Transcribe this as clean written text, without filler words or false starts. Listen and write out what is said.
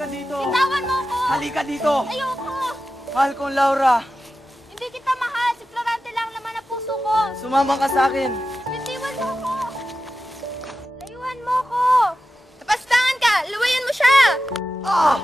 Halika dito. Bitawan mo ko! Halika dito. Ayoko! Mahal kong Laura. Hindi kita mahal. Si Florante lang naman ang puso ko. Sumama ka sa akin. Bitiwan mo ko! Layuan mo ko! Tapastangan ka! Luwayan mo siya! Ah!